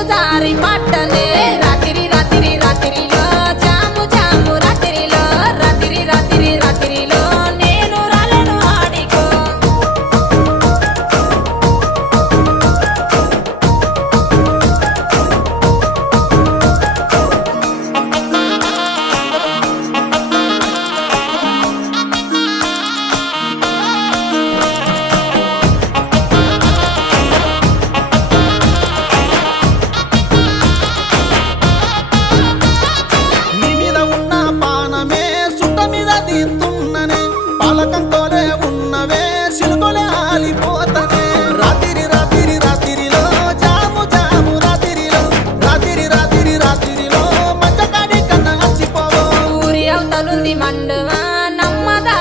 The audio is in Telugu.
నీరు జారి పట్టనే రాత్రి రాత్రి రాత్రిలో జాము జాము రాత్రిలో రాత్రి రాత్రి రాత్రిలో నేను రాలేను ఆడికో నీ మీద ఉన్న పానమే సుట్ట మీద తీస్తున్ననే పాలకంతో